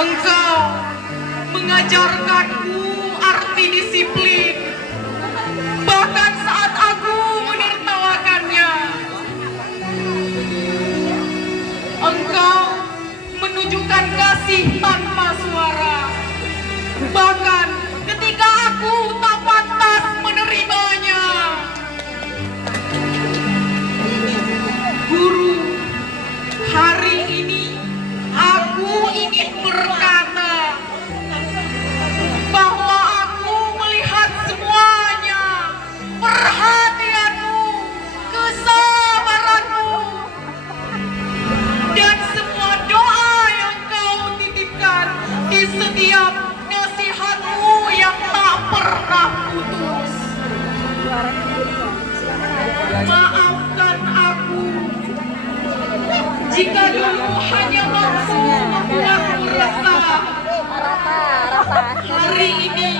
Engkau mengajarkanku arti disiplin, bahkan saat aku menertawakannya. Engkau menunjukkan kasih tanpa suara, bahkan ketika aku tak pantas menerimanya. Guru, hari ini aku ingin berkata bahwa aku melihat semuanya, perhatianmu, kesabaranmu, dan semua doa yang kau titipkan di setiap nasihatmu yang tak pernah putus. Maafkan aku jika dulu hanya mampu membuatmu resah. Hari ini